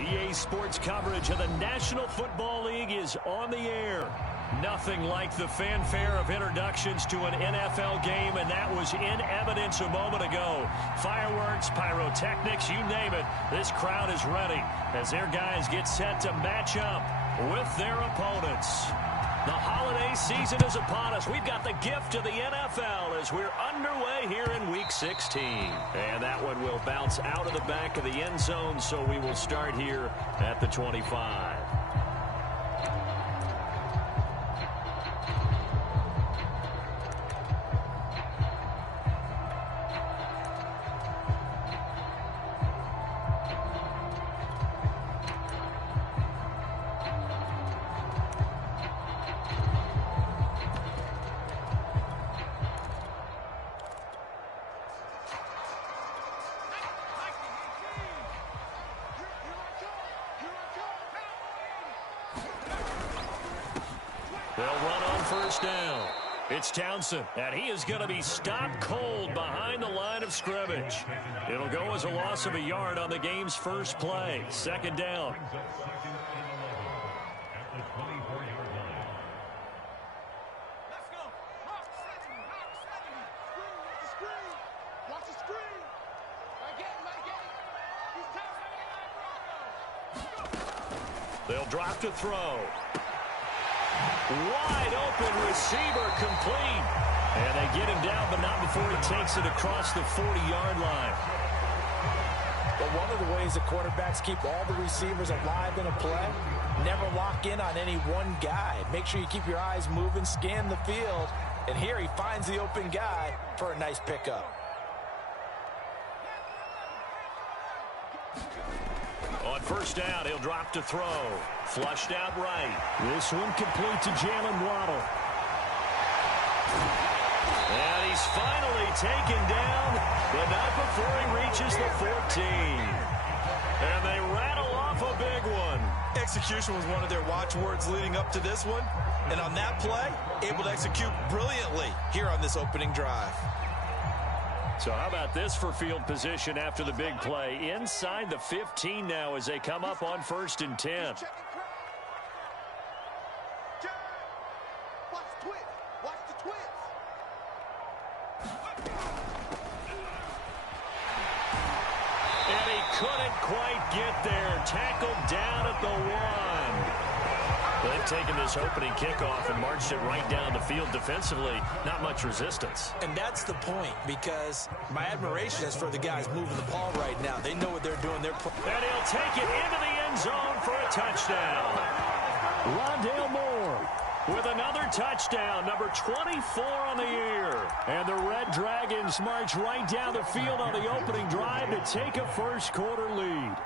EA Sports coverage of the National Football League is on the air. Nothing like the fanfare of introductions to an NFL game, and that was in evidence a moment ago. Fireworks, pyrotechnics, you name it, this crowd is ready as their guys get set to match up with their opponents. The holiday season is upon us. We've got the gift of the NFL as we're underway here in Week 16. And that one will bounce out of the back of the end zone, so we will start here at the 25. They'll run on first down. It's Townsend, and he is going to be stopped cold behind the line of scrimmage. It'll go as a loss of a yard on the game's first play. Second down. They'll drop to throw. Wide open receiver complete. And they get him down, but not before he takes it across the 40-yard line. But one of the ways that quarterbacks keep all the receivers alive in a play, never lock in on any one guy. Make sure you keep your eyes moving, scan the field. And here he finds the open guy for a nice pickup. On first down, he'll drop to throw. Flushed out right. This one complete to Jalen Waddle. And he's finally taken down, but not before he reaches the 14. And they rattle off a big one. Execution was one of their watchwords leading up to this one. And on that play, able to execute brilliantly here on this opening drive. So how about this for field position after the big play? Inside the 15 now as they come up on 1st and 10. And he couldn't quite get there. Tackled down at the 1. They've taken this opening kickoff and marched it right down the field defensively. Not much resistance. And that's the point, because my admiration is for the guys moving the ball right now. They know what they're doing. And he'll take it into the end zone for a touchdown. Rondale Moore with another touchdown, number 24 on the year. And the Red Dragons march right down the field on the opening drive to take a first quarter lead.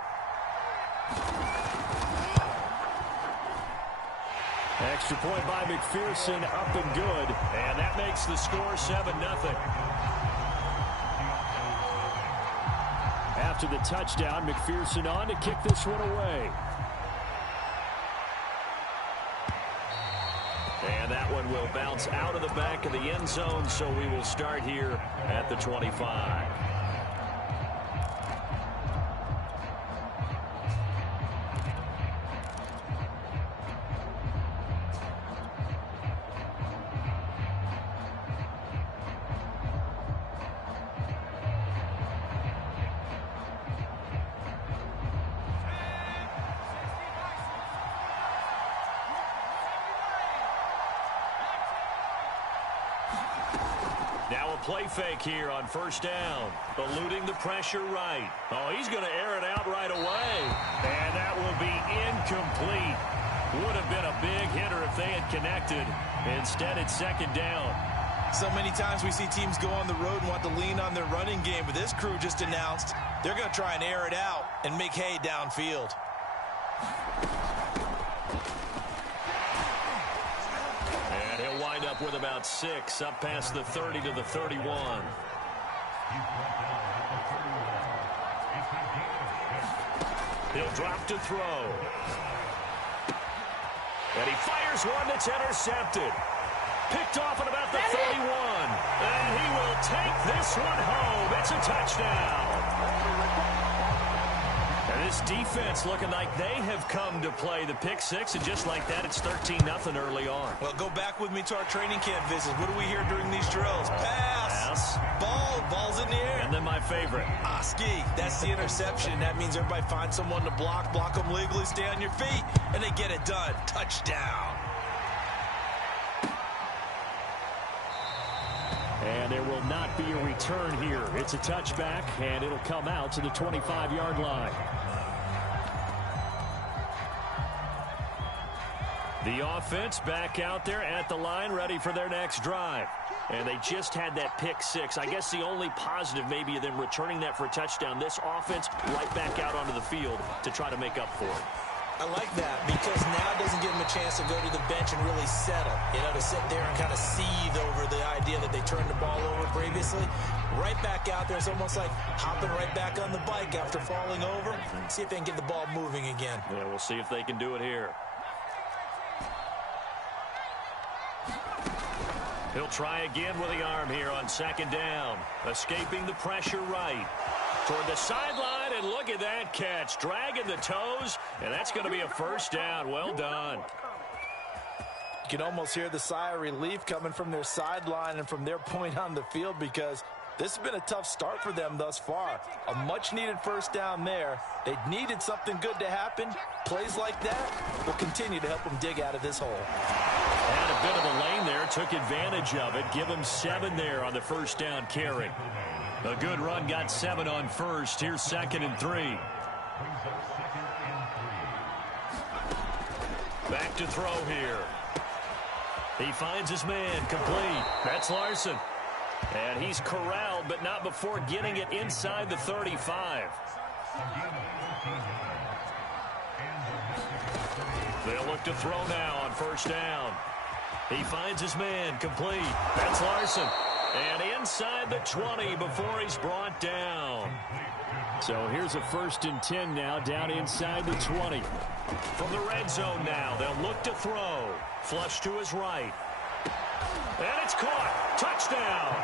Extra point by McPherson, up and good. And that makes the score 7-0. After the touchdown, McPherson on to kick this one away. And that one will bounce out of the back of the end zone, so we will start here at the 25. Now a play fake here on first down. Eluding the pressure right. Oh, he's going to air it out right away. And that will be incomplete. Would have been a big hitter if they had connected. Instead, it's second down. So many times we see teams go on the road and want to lean on their running game, but this crew just announced they're going to try and air it out and make hay downfield. Up with about 6, up past the 30 to the 31. He'll drop to throw. And he fires one that's intercepted. Picked off at about the 31. And he will take this one home. It's a touchdown. And This defense looking like they have come to play. The pick six, and just like that, it's 13-0 early on. Well, go back with me to our training camp visits. What do we hear during these drills? Pass. Ball's in the air. And then my favorite. Ski. That's the interception. That means everybody finds someone to block them legally, stay on your feet, and they get it done. Touchdown. And there will not be a return here. It's a touchback, and it'll come out to the 25-yard line. The offense back out there at the line, ready for their next drive. And they just had that pick six. I guess the only positive maybe of them returning that for a touchdown. This offense right back out onto the field to try to make up for it. I like that because now it doesn't give them a chance to go to the bench and really settle. You know, to sit there and kind of seethe over the idea that they turned the ball over previously. Right back out there. It's almost like hopping right back on the bike after falling over. See if they can get the ball moving again. Yeah, we'll see if they can do it here. He'll try again with the arm here on second down. Escaping the pressure right. Toward the sideline, and look at that catch. Dragging the toes, and that's going to be a first down. Well done. You can almost hear the sigh of relief coming from their sideline and from their point on the field because this has been a tough start for them thus far. A much-needed first down there. They needed something good to happen. Plays like that will continue to help them dig out of this hole. Had a bit of a lane there, took advantage of it. Give them 7 there on the first down carry. A good run, got 7 on first. Here's 2nd and 3. Back to throw here. He finds his man, complete. That's Larson. And he's corralled, but not before getting it inside the 35. They'll look to throw now on first down. He finds his man, complete. That's Larson. And inside the 20 before he's brought down. So here's a 1st and 10 now, down inside the 20. From the red zone now, they'll look to throw. Flush to his right. And it's caught. Touchdown.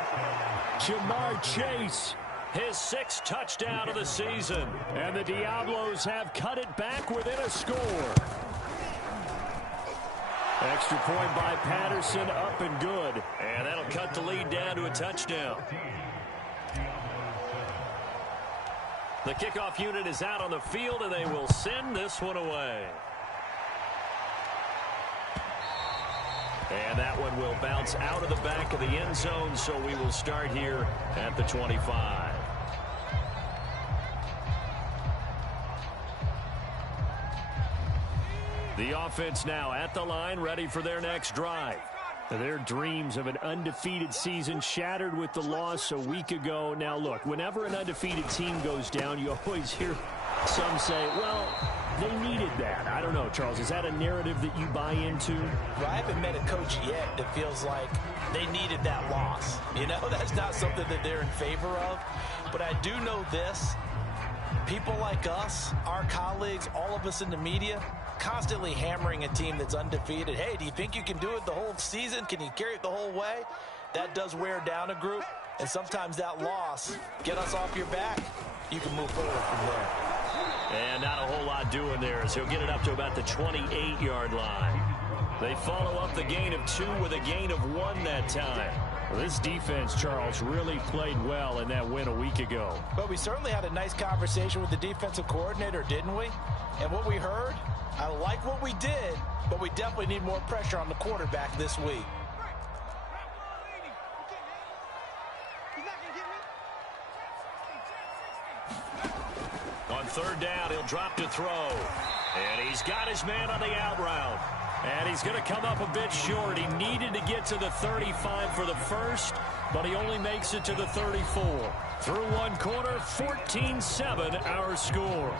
Jamar Chase, his 6th touchdown of the season. And the Diablos have cut it back within a score. Extra point by Patterson, up and good. And that'll cut the lead down to a touchdown. The kickoff unit is out on the field, and they will send this one away. And that one will bounce out of the back of the end zone, so we will start here at the 25. The offense now at the line, ready for their next drive. Their dreams of an undefeated season shattered with the loss a week ago. Now, look, whenever an undefeated team goes down, you always hear some say, well, they needed that. I don't know, Charles. Is that a narrative that you buy into? Well, I haven't met a coach yet that feels like they needed that loss. You know, that's not something that they're in favor of. But I do know this. People like us, our colleagues, all of us in the media, constantly hammering a team that's undefeated. Hey, do you think you can do it the whole season? Can you carry it the whole way? That does wear down a group. And sometimes that loss, get us off your back, you can move forward from there. And not a whole lot doing there as he'll get it up to about the 28-yard line. They follow up the gain of 2 with a gain of 1 that time. Well, this defense, Charles, really played well in that win a week ago. But we certainly had a nice conversation with the defensive coordinator, didn't we? And what we heard, I like what we did, but we definitely need more pressure on the quarterback this week. On 3rd down, he'll drop to throw. And he's got his man on the out route. And he's going to come up a bit short. He needed to get to the 35 for the first, but he only makes it to the 34. Through 1 quarter, 14-7 our score.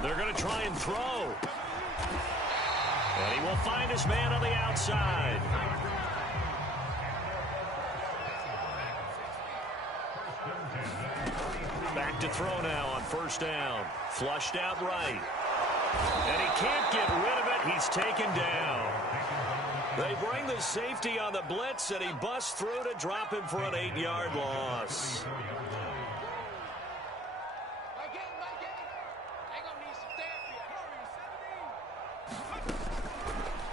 They're going to try and throw. And he will find his man on the outside. Back to throw now on 1st down. Flushed out right. And he can't get rid of it. He's taken down. They bring the safety on the blitz, and he busts through to drop him for an 8-yard loss.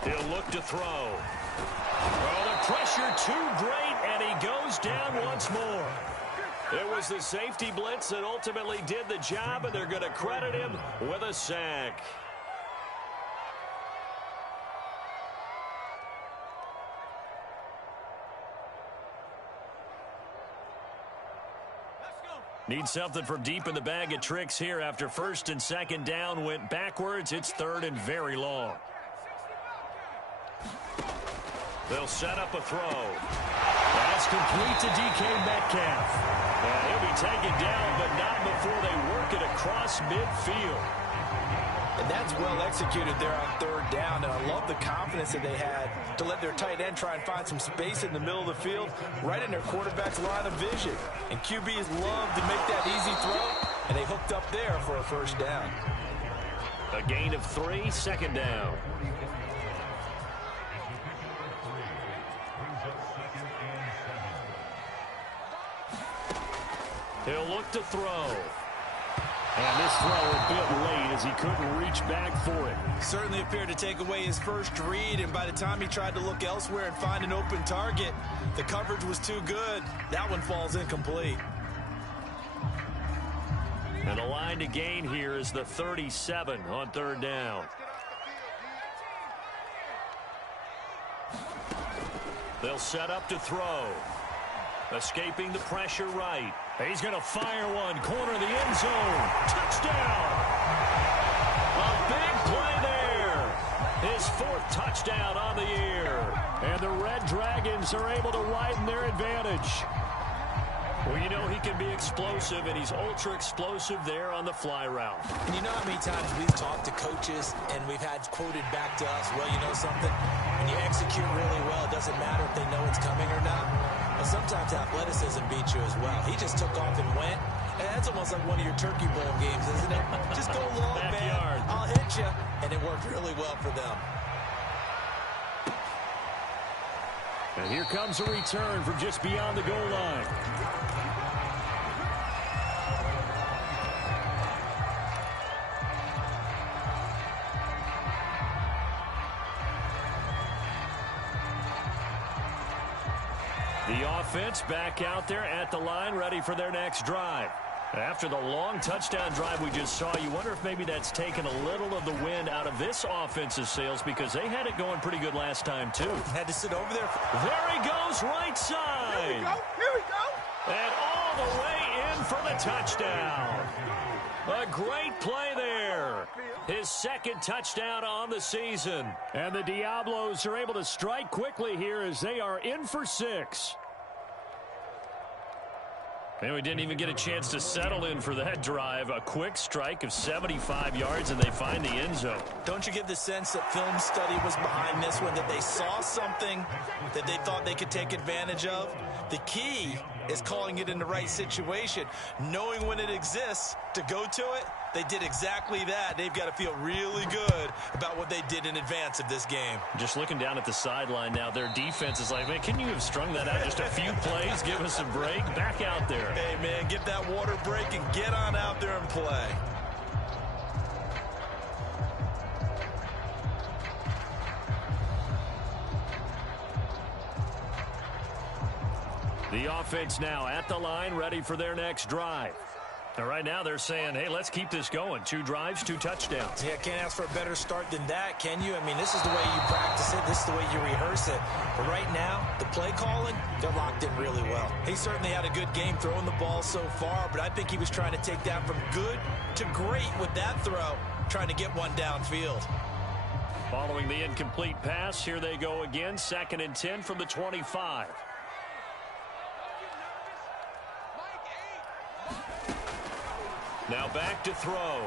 He'll look to throw. Well, the pressure too great, and he goes down once more. It was the safety blitz that ultimately did the job, and they're going to credit him with a sack. Need something from deep in the bag of tricks here after first and second down went backwards. It's third and very long. They'll set up a throw. That's complete to DK Metcalf. And he'll be taken down, but not before they work it across midfield. And that's well executed there on third down. And I love the confidence that they had to let their tight end try and find some space in the middle of the field, right in their quarterback's line of vision. And QBs love to make that easy throw, and they hooked up there for a first down. A gain of 3, second down. He'll look to throw. And this throw a bit late as he couldn't reach back for it. Certainly appeared to take away his first read, and by the time he tried to look elsewhere and find an open target, the coverage was too good. That one falls incomplete. And the line to gain here is the 37 on third down. They'll set up to throw. Escaping the pressure right. He's going to fire one. Corner of the end zone. Touchdown. A big play there. His 4th touchdown on the year. And the Red Dragons are able to widen their advantage. Well, you know he can be explosive, and he's ultra explosive there on the fly route. And you know how many times we've talked to coaches and we've had quoted back to us, well, you know something? When you execute really well, it doesn't matter if they know it's coming or not. But sometimes athleticism beats you as well. He just took off and went. And that's almost like one of your Turkey Bowl games, isn't it? Just go long, Backyard. man. I'll hit you. And it worked really well for them. And here comes a return from just beyond the goal line. The offense back out there at the line, ready for their next drive. After the long touchdown drive we just saw, you wonder if maybe that's taken a little of the wind out of this offensive sails, because they had it going pretty good last time, too. Had to sit over there. There he goes, right side. Here we go. And all the way in for the touchdown. A great play there. His 2nd touchdown on the season. And the Diablos are able to strike quickly here as they are in for 6. And we didn't even get a chance to settle in for that drive. A quick strike of 75 yards, and they find the end zone. Don't you get the sense that film study was behind this one, that they saw something that they thought they could take advantage of? The key is calling it in the right situation, knowing when it exists to go to it. They did exactly that. They've got to feel really good about what they did in advance of this game. Just looking down at the sideline now, their defense is like, man, can you have strung that out just a few plays? Give us a break. Back out there. Hey, man, get that water break and get on out there and play. The offense now at the line, ready for their next drive. And right now they're saying, hey, let's keep this going. 2 drives, 2 touchdowns. Yeah, can't ask for a better start than that, can you? I mean, this is the way you practice it. This is the way you rehearse it. But right now, the play calling, they're locked in really well. He certainly had a good game throwing the ball so far, but I think he was trying to take that from good to great with that throw, trying to get one downfield. Following the incomplete pass, here they go again. 2nd and 10 from the 25. Now back to throw.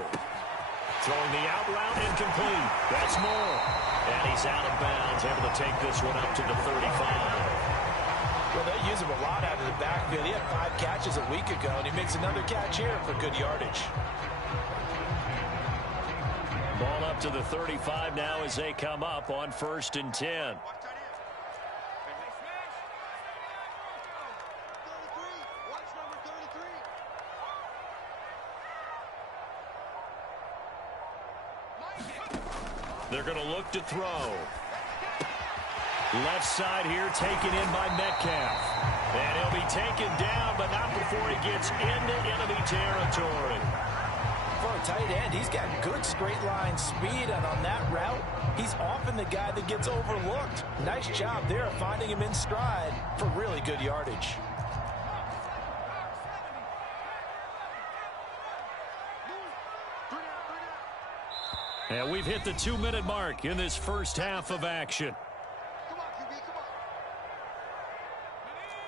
Throwing the out route, incomplete. That's Moore. And he's out of bounds, able to take this one up to the 35. Well, they use him a lot out of the backfield. He had 5 catches a week ago, and he makes another catch here for good yardage. Ball up to the 35 now as they come up on 1st and 10. They're going to look to throw. Left side here taken in by Metcalf. And he'll be taken down, but not before he gets into enemy territory. For a tight end, he's got good straight line speed, and on that route, he's often the guy that gets overlooked. Nice job there of finding him in stride for really good yardage. And we've hit the 2-minute mark in this first half of action.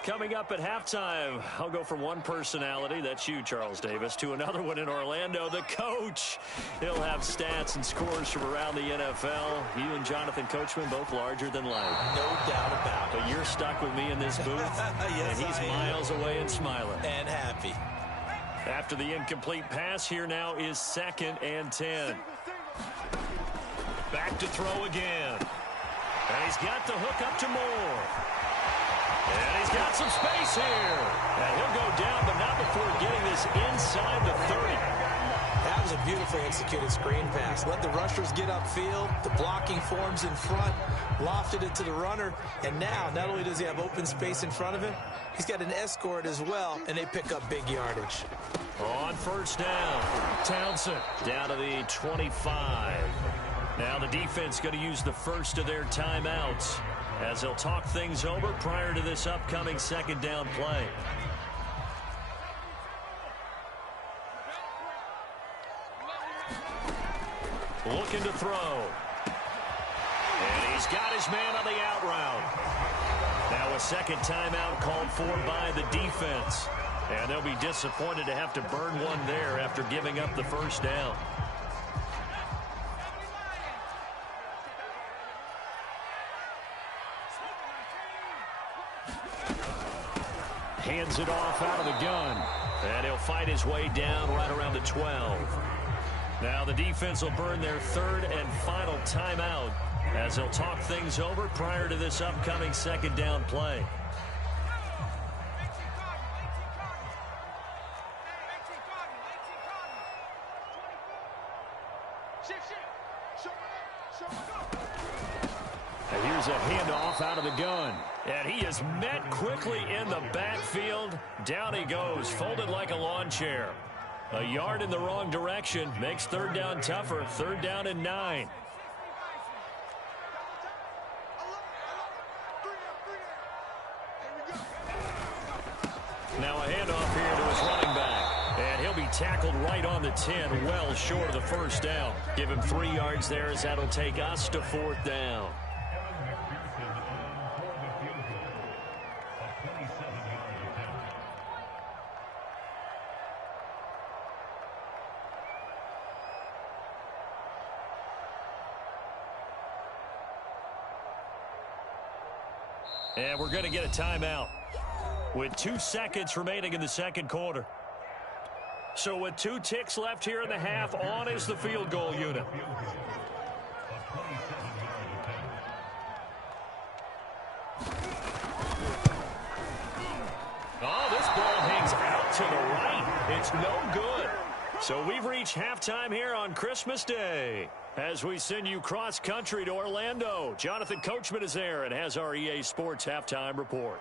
Coming up at halftime, I'll go from one personality, that's you, Charles Davis, to another one in Orlando, the coach. He'll have stats and scores from around the NFL. You and Jonathan Coachman, both larger than life. No doubt about it. But you're stuck with me in this booth, yes, and he's miles away and smiling. And happy. After the incomplete pass, here now is 2nd and 10. Back to throw again. And he's got the hook up to Moore. And he's got some space here. And he'll go down, but not before getting this inside the 30. That was a beautifully executed screen pass. Let the rushers get upfield. The blocking forms in front. Lofted it to the runner. And now, not only does he have open space in front of him, he's got an escort as well, and they pick up big yardage. On first down, Townsend down to the 25. Now the defense going to use the first of their timeouts as they'll talk things over prior to this upcoming 2nd down play. Looking to throw. And he's got his man on the out route. Now a 2nd timeout called for by the defense. And they'll be disappointed to have to burn one there after giving up the first down. Hands it off out of the gun. And he'll fight his way down right around the 12. Now the defense will burn their 3rd and final timeout as they'll talk things over prior to this upcoming 2nd down play. And here's a handoff out of the gun. And he is met quickly in the backfield. Down he goes, folded like a lawn chair. A yard in the wrong direction makes 3rd down tougher. 3rd down and 9. Now a handoff here to his running back. And he'll be tackled right on the 10, well short of the first down. Give him 3 yards there as that'll take us to 4th down. And we're going to get a timeout with 2 seconds remaining in the 2nd quarter. So with 2 ticks left here in the half, on is the field goal unit. Oh, this ball hangs out to the right. It's no good. So we've reached halftime here on Christmas Day. As we send you cross-country to Orlando, Jonathan Coachman is there and has our EA Sports Halftime Report.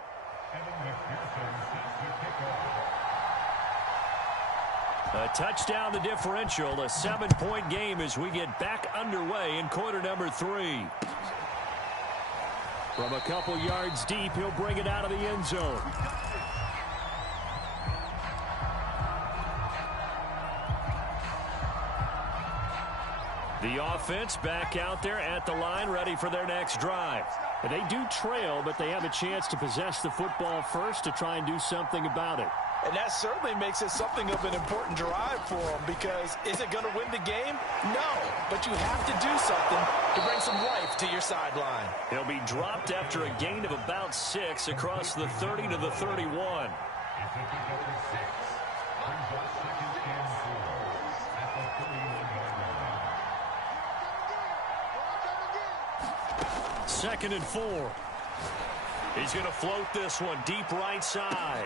A touchdown the differential, a 7-point game as we get back underway in quarter number 3. From a couple yards deep, he'll bring it out of the end zone. The offense back out there at the line, ready for their next drive. They do trail, but they have a chance to possess the football first to try and do something about it. And that certainly makes it something of an important drive for them, because is it going to win the game? No, but you have to do something to bring some life to your sideline. He'll be dropped after a gain of about 6 across the 30 to the 31. Second and 4. He's going to float this one deep right side.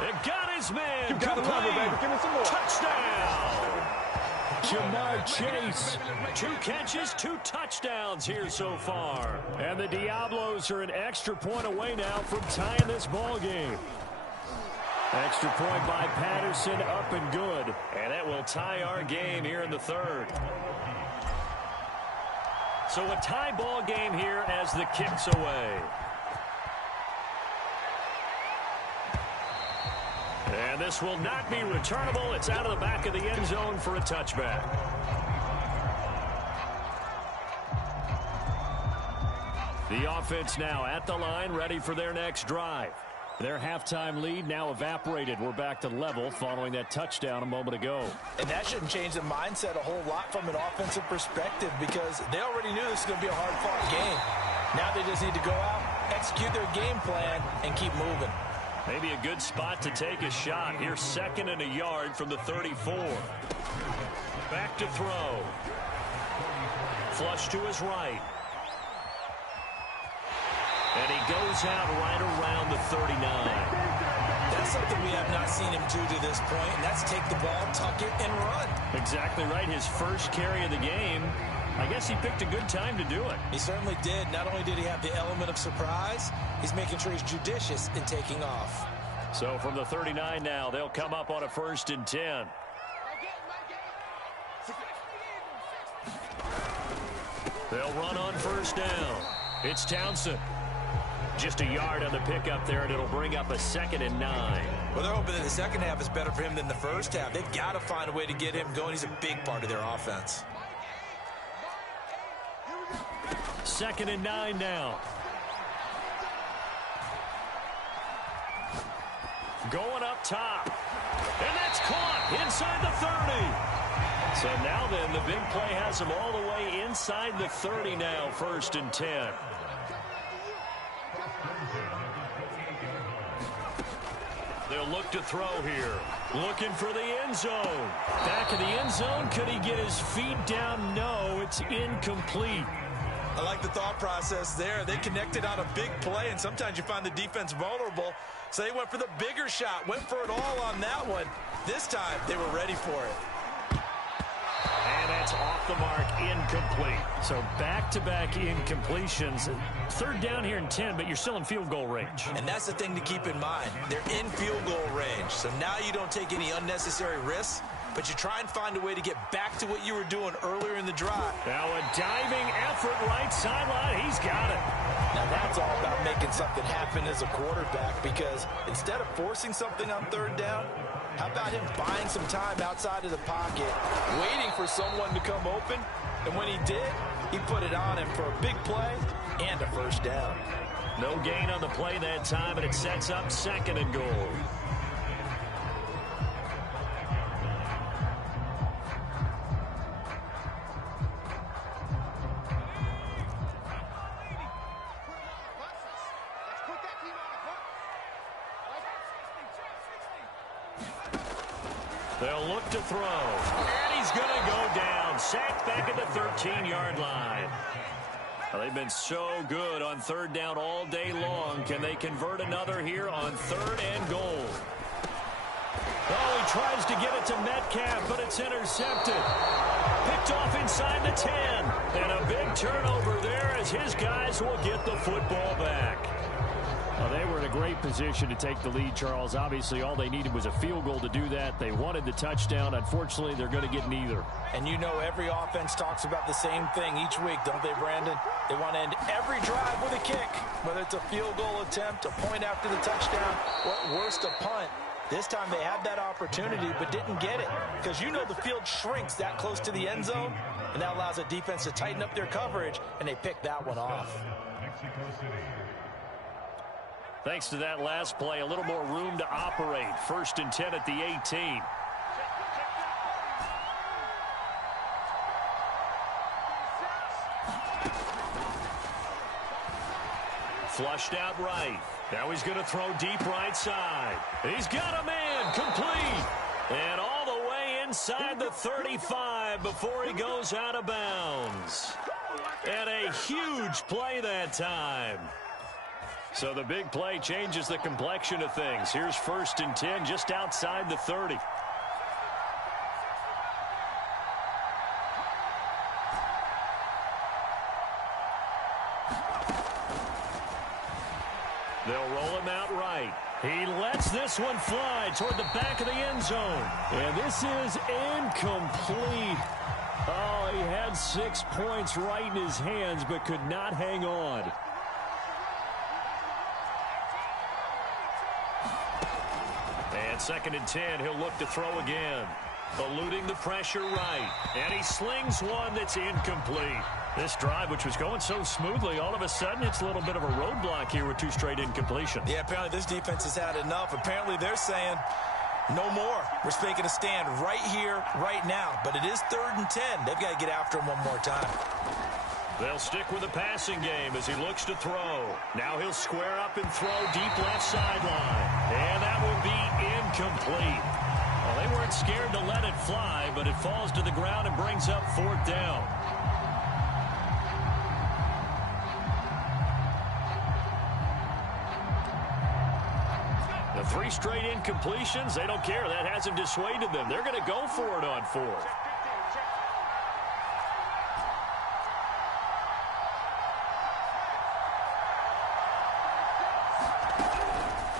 And got his man. You got him, baby. Give me some more. Touchdown. Ja'Marr Chase. 2 catches, 2 touchdowns here so far. And the Diablos are an extra point away now from tying this ball game. Extra point by Patterson, up and good. And that will tie our game here in the third. So a tie ball game here as the kick's away. And this will not be returnable. It's out of the back of the end zone for a touchback. The offense now at the line, ready for their next drive. Their halftime lead now evaporated. We're back to level following that touchdown a moment ago. And that shouldn't change the mindset a whole lot from an offensive perspective because they already knew this was going to be a hard-fought game. Now they just need to go out, execute their game plan, and keep moving. Maybe a good spot to take a shot. Here's 2nd and a yard from the 34. Back to throw. Flush to his right. And he goes out right around the 39. That's something we have not seen him do to this point, and that's take the ball, tuck it, and run. Exactly right. His first carry of the game. I guess he picked a good time to do it. He certainly did. Not only did he have the element of surprise, he's making sure he's judicious in taking off. So from the 39 now, they'll come up on a 1st and 10. They'll run on 1st down. It's Townsend. Just a yard on the pickup there, and it'll bring up a 2nd and 9. Well, they're hoping that the second half is better for him than the first half. They've got to find a way to get him going. He's a big part of their offense. 2nd and 9 now. Going up top. And that's caught inside the 30. So now then, the big play has him all the way inside the 30 now, 1st and 10. They'll look to throw here. Looking for the end zone. Back of the end zone. Could he get his feet down? No, it's incomplete. I like the thought process there. They connected on a big play, and sometimes you find the defense vulnerable. So they went for the bigger shot, went for it all on that one. This time, they were ready for it. And that's off the mark, incomplete. So back-to-back incompletions. 3rd down here and 10, but you're still in field goal range. And that's the thing to keep in mind. They're in field goal range. So now you don't take any unnecessary risks, but you try and find a way to get back to what you were doing earlier in the drive. Now a diving effort right sideline. He's got it. Now that's all about making something happen as a quarterback because instead of forcing something on 3rd down, how about him buying some time outside of the pocket, waiting for someone to come open, and when he did, he put it on him for a big play and a 1st down. No gain on the play that time, and it sets up 2nd and goal. They'll look to throw. And he's going to go down. Sacked back at the 13-yard line. Well, they've been so good on 3rd down all day long. Can they convert another here on 3rd and goal? Oh, he tries to get it to Metcalf, but it's intercepted. Picked off inside the 10. And a big turnover there as his guys will get the football back. Well, they were in a great position to take the lead, Charles. Obviously, all they needed was a field goal to do that. They wanted the touchdown. Unfortunately, they're going to get neither. And you know every offense talks about the same thing each week, don't they, Brandon? They want to end every drive with a kick, whether it's a field goal attempt, a point after the touchdown, or worst, a punt. This time they had that opportunity but didn't get it because you know the field shrinks that close to the end zone, and that allows the defense to tighten up their coverage, and they picked that one off. Thanks to that last play, a little more room to operate. 1st and 10 at the 18. Flushed out right. Now he's going to throw deep right side. He's got a man complete. And all the way inside the 35 before he goes out of bounds. And a huge play that time. So the big play changes the complexion of things. Here's 1st and 10 just outside the 30. He lets this one fly toward the back of the end zone. And this is incomplete. Oh, he had 6 points right in his hands, but could not hang on. And 2nd and 10, he'll look to throw again. Eluding the pressure right. And he slings one that's incomplete. This drive, which was going so smoothly, all of a sudden it's a little bit of a roadblock here with 2 straight incompletions. Yeah, apparently this defense has had enough. Apparently they're saying no more. We're making a stand right here, right now. But it is 3rd and 10. They've got to get after him one more time. They'll stick with the passing game as he looks to throw. Now he'll square up and throw deep left sideline. And that will be incomplete. Well, they weren't scared to let it fly, but it falls to the ground and brings up 4th down. The 3 straight incompletions, they don't care. That hasn't dissuaded them. They're going to go for it on 4th.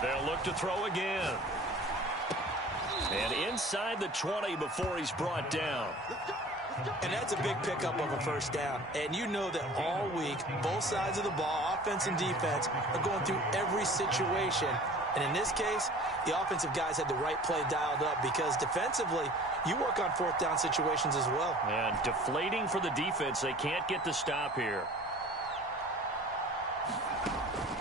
They'll look to throw again. And inside the 20 before he's brought down. And that's a big pickup of a 1st down. And you know that all week, both sides of the ball, offense and defense, are going through every situation. And in this case, the offensive guys had the right play dialed up because defensively, you work on 4th down situations as well. And deflating for the defense. They can't get the stop here.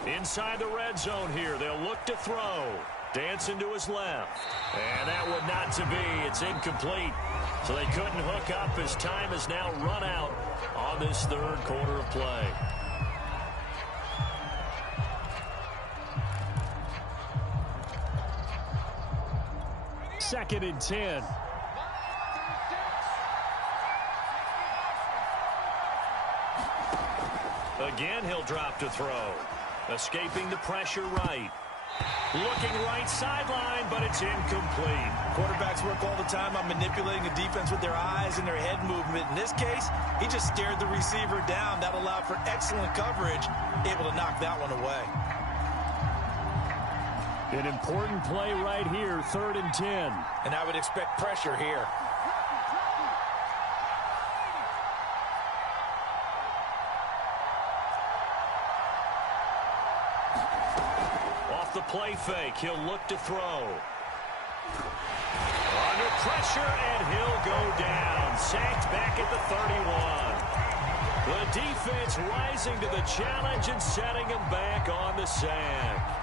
Inside the red zone here, they'll look to throw. Dancing to his left. And that one not to be. It's incomplete. So they couldn't hook up as time has now run out on this 3rd quarter of play. Second and 10. Again, he'll drop to throw. Escaping the pressure right. Looking right sideline, but it's incomplete. Quarterbacks work all the time on manipulating the defense with their eyes and their head movement. In this case, he just stared the receiver down. That allowed for excellent coverage, able to knock that one away. An important play right here, 3rd and 10. And I would expect pressure here. Off the play fake, he'll look to throw. Under pressure, and he'll go down. Sacked back at the 31. The defense rising to the challenge and setting him back on the sack.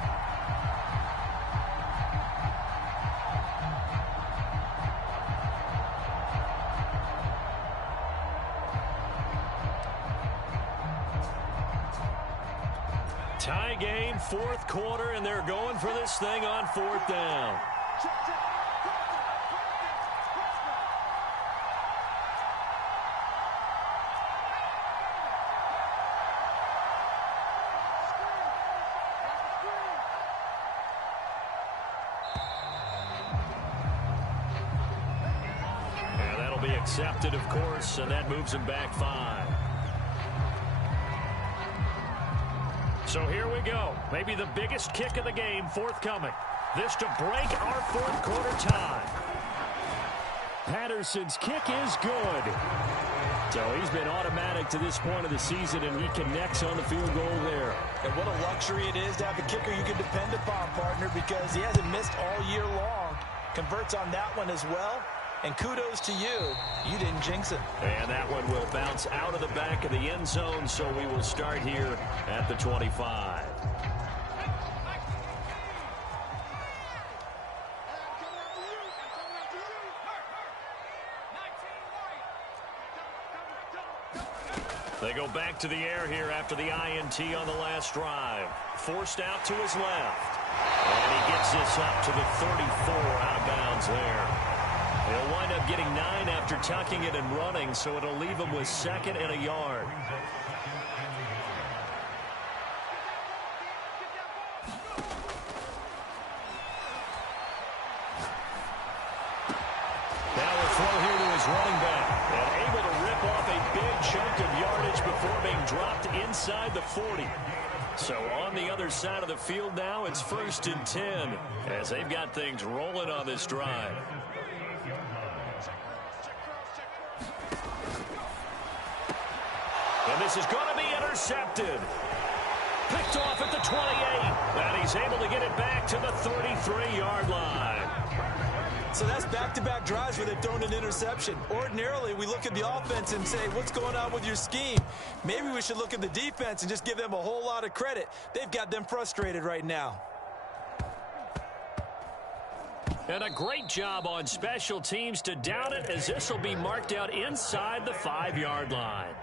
Tie game, 4th quarter, and they're going for this thing on 4th down. And that'll be accepted, of course, and that moves him back 5. So here we go. Maybe the biggest kick of the game forthcoming. This to break our 4th quarter tie. Patterson's kick is good. So he's been automatic to this point of the season, and he connects on the field goal there. And what a luxury it is to have a kicker you can depend upon, partner, because he hasn't missed all year long. Converts on that one as well. And kudos to you. You didn't jinx it. And that one will bounce out of the back of the end zone, so we will start here at the 25. They go back to the air here after the INT on the last drive. Forced out to his left. And he gets this up to the 34 out of bounds there. He'll wind up getting 9 after tucking it and running, so it'll leave him with 2nd and a yard. Now a throw here to his running back. And able to rip off a big chunk of yardage before being dropped inside the 40. So on the other side of the field now, it's 1st and 10 as they've got things rolling on this drive. And this is going to be intercepted. Picked off at the 28. And he's able to get it back to the 33-yard line. So that's back-to-back drives where they've thrown an interception. Ordinarily, we look at the offense and say, what's going on with your scheme? Maybe we should look at the defense and just give them a whole lot of credit. They've got them frustrated right now. And a great job on special teams to down it, as this will be marked out inside the 5-yard line.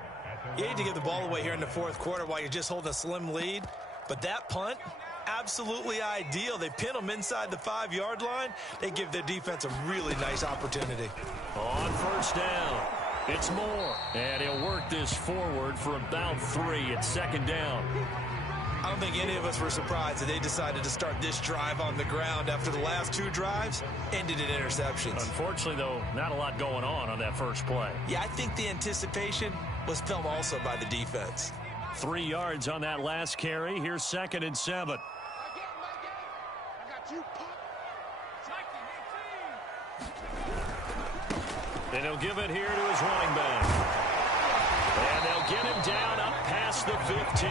You hate to give the ball away here in the 4th quarter while you're just holding a slim lead. But that punt, absolutely ideal. They pin them inside the 5-yard line. They give their defense a really nice opportunity. On 1st down, it's Moore. And he'll work this forward for about 3 at 2nd down. I don't think any of us were surprised that they decided to start this drive on the ground after the last 2 drives ended in interceptions. Unfortunately, though, not a lot going on that first play. Yeah, I think the anticipation was felt also by the defense. 3 yards on that last carry. Here's 2nd and 7. And he'll give it here to his running back. And they'll get him down up past the 15.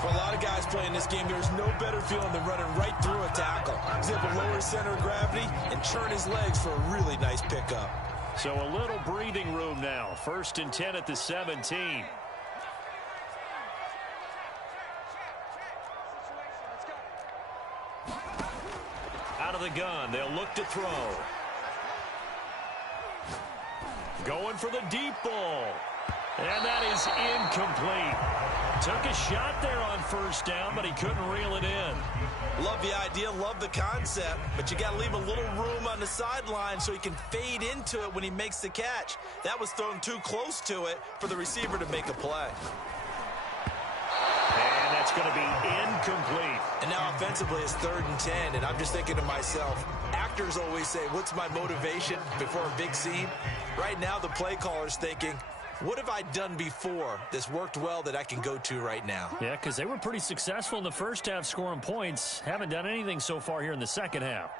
For a lot of guys playing this game, there's no better feeling than running right through a tackle. He's able to lower his center of gravity and churn his legs for a really nice pickup. So a little breathing room now. 1st and 10 at the 17. Out of the gun, they'll look to throw. Going for the deep ball. And that is incomplete. Took a shot there on 1st down, but he couldn't reel it in. Love the idea, love the concept, but you got to leave a little room on the sideline so he can fade into it when he makes the catch. That was thrown too close to it for the receiver to make a play. And that's going to be incomplete. And now offensively it's 3rd and 10, and I'm just thinking to myself, actors always say, what's my motivation before a big scene? Right now the play caller's thinking, what have I done before that's worked well that I can go to right now? Yeah, because they were pretty successful in the first half scoring points. Haven't done anything so far here in the second half.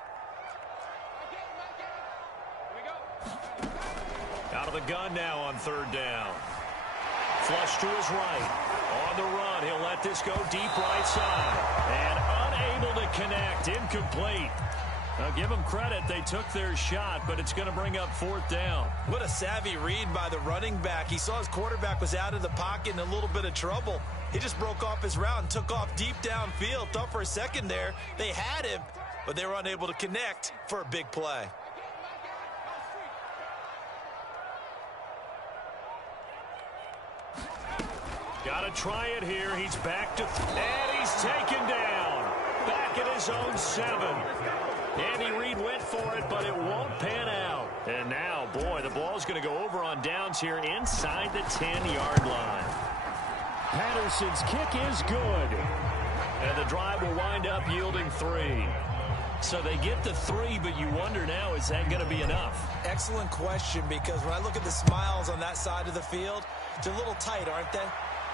Out of the gun now on 3rd down. Flush to his right. On the run, he'll let this go deep right side. And unable to connect. Incomplete. Now, give them credit. They took their shot, but it's going to bring up 4th down. What a savvy read by the running back. He saw his quarterback was out of the pocket in a little bit of trouble. He just broke off his route and took off deep downfield. Thought for a second there they had him, but they were unable to connect for a big play. Got to try it here. He's back to... and he's taken down. Back at his own 7. Andy Reid went for it, but it won't pan out. And now, boy, the ball's going to go over on downs here inside the 10-yard line. Patterson's kick is good. And the drive will wind up yielding 3. So they get the 3, but you wonder now, is that going to be enough? Excellent question, because when I look at the smiles on that side of the field, they're a little tight, aren't they?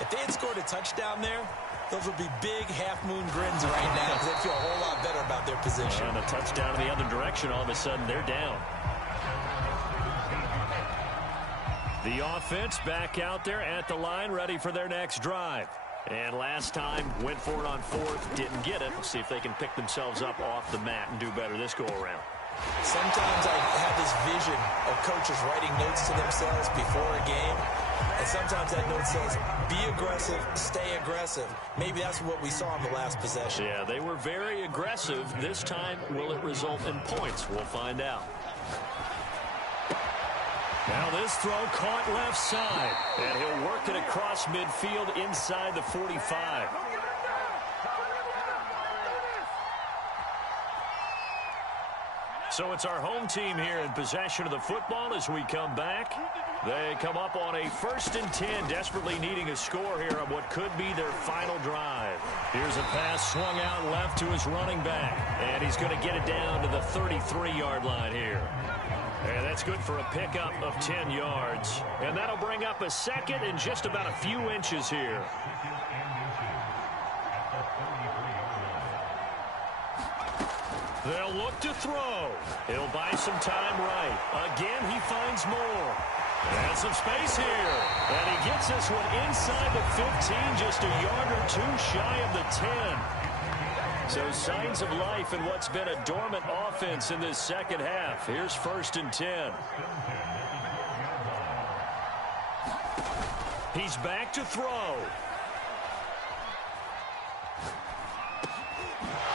If they had scored a touchdown there, those would be big half-moon grins right now because they feel a whole lot better about their position. And a touchdown in the other direction, all of a sudden they're down. The offense back out there at the line, ready for their next drive. And last time, went for it on 4th, didn't get it. We'll see if they can pick themselves up off the mat and do better this go-around. Sometimes I have this vision of coaches writing notes to themselves before a game. And sometimes that note says, be aggressive, stay aggressive. Maybe that's what we saw in the last possession. Yeah, they were very aggressive. This time, will it result in points? We'll find out. Now this throw caught left side. And he'll work it across midfield inside the 45. So it's our home team here in possession of the football as we come back. They come up on a 1st and 10, desperately needing a score here on what could be their final drive. Here's a pass swung out left to his running back. And he's going to get it down to the 33-yard line here. And that's good for a pickup of 10 yards. And that'll bring up a second and just about a few inches here. They'll look to throw. He'll buy some time right. Again, he finds more. And some space here. And he gets this one inside the 15, just a yard or two shy of the 10. So signs of life in what's been a dormant offense in this second half. Here's 1st and 10. He's back to throw.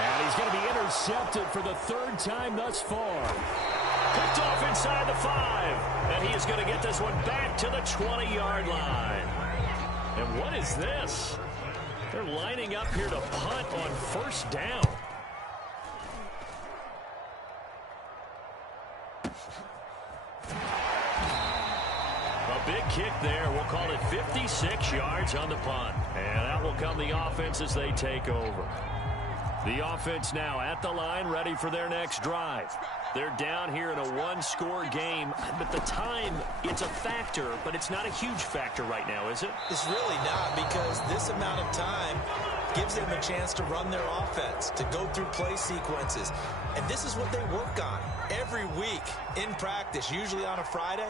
And he's going to be intercepted for the 3rd time thus far. Picked off inside the 5. And he is going to get this one back to the 20-yard line. And what is this? They're lining up here to punt on 1st down. A big kick there. We'll call it 56 yards on the punt. And out will come the offense as they take over. The offense now at the line, ready for their next drive. They're down here in a one-score game, but the time, it's a factor, but it's not a huge factor right now, is it? It's really not, because this amount of time gives them a chance to run their offense, to go through play sequences. And this is what they work on every week in practice, usually on a Friday.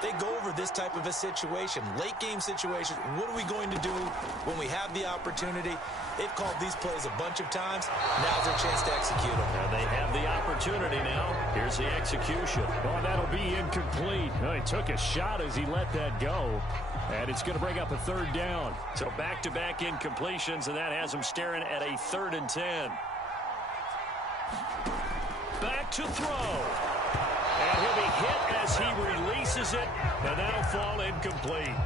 They go over this type of a situation, late game situation. What are we going to do when we have the opportunity? They've called these plays a bunch of times. Now's their chance to execute them. And they have the opportunity now. Here's the execution. Oh, that'll be incomplete. Oh, he took a shot as he let that go. And it's going to bring up a 3rd down. So back-to-back incompletions, and that has them staring at a 3rd and 10. Back to throw. And he'll be hit as he releases it, and that'll fall incomplete.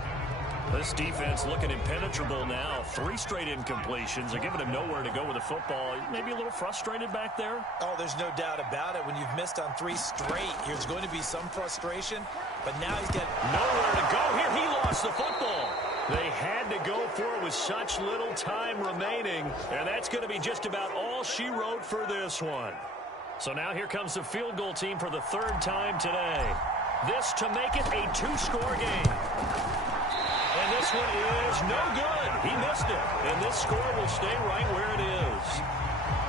This defense looking impenetrable now. 3 straight incompletions. They're giving him nowhere to go with the football. Maybe a little frustrated back there. Oh, there's no doubt about it. When you've missed on 3 straight, there's going to be some frustration. But now he's got nowhere to go. Here he lost the football. They had to go for it with such little time remaining. And that's going to be just about all she wrote for this one. So now here comes the field goal team for the 3rd time today. This to make it a 2-score game. And this one is no good. He missed it. And this score will stay right where it is.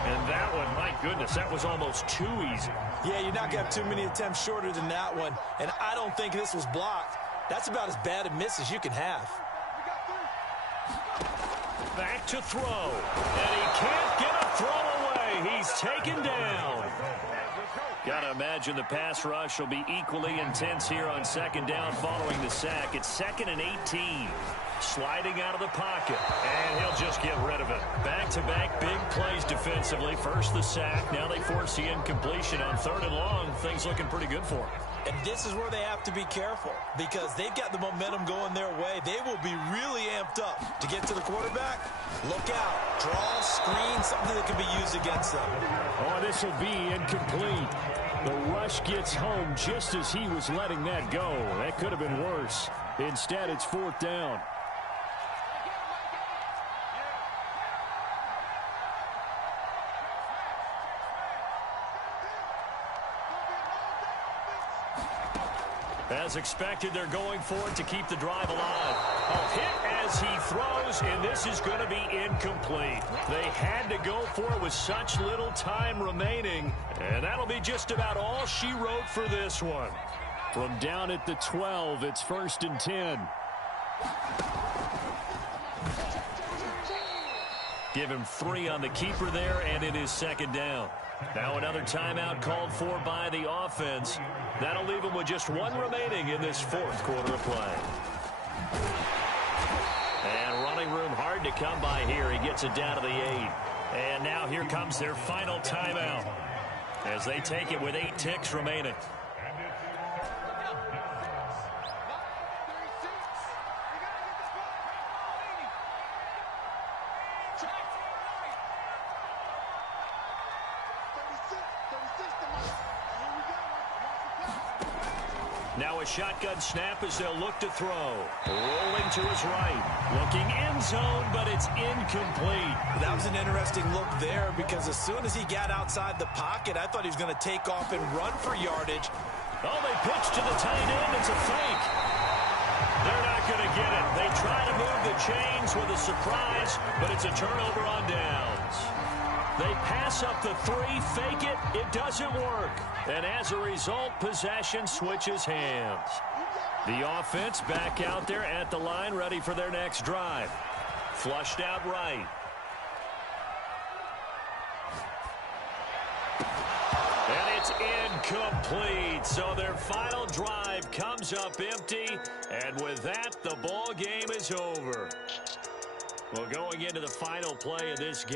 And that one, my goodness, that was almost too easy. Yeah, you're not going to have too many attempts shorter than that one. And I don't think this was blocked. That's about as bad a miss as you can have. Back to throw. And he can't get a throw away. He's taken down. Got to imagine the pass rush will be equally intense here on 2nd down following the sack. It's 2nd and 18. Sliding out of the pocket. And he'll just get rid of it. Back-to-back big plays defensively. First the sack. Now they force the incompletion on 3rd and long. Things looking pretty good for him. And this is where they have to be careful, because they've got the momentum going their way. They will be really amped up to get to the quarterback. Look out. Draw, screen, something that can be used against them. Oh, this will be incomplete. The rush gets home just as he was letting that go. That could have been worse. Instead, it's 4th down. As expected, they're going for it to keep the drive alive. A hit as he throws, and this is going to be incomplete. They had to go for it with such little time remaining, and that'll be just about all she wrote for this one. From down at the 12, it's 1st and 10. Give him 3 on the keeper there, and it is 2nd down. Now another timeout called for by the offense. That'll leave him with just 1 remaining in this 4th quarter of play. And running room hard to come by here. He gets it down to the 8. And now here comes their final timeout as they take it with 8 ticks remaining. Now a shotgun snap as they'll look to throw. Rolling to his right. Looking end zone, but it's incomplete. That was an interesting look there because as soon as he got outside the pocket, I thought he was going to take off and run for yardage. Oh, they pitch to the tight end. It's a fake. They're not going to get it. They try to move the chains with a surprise, but it's a turnover on downs. They pass up the 3, fake it. It doesn't work. And as a result, possession switches hands. The offense back out there at the line, ready for their next drive. Flushed out right. And it's incomplete. So their final drive comes up empty. And with that, the ball game is over. Well, going into the final play of this game.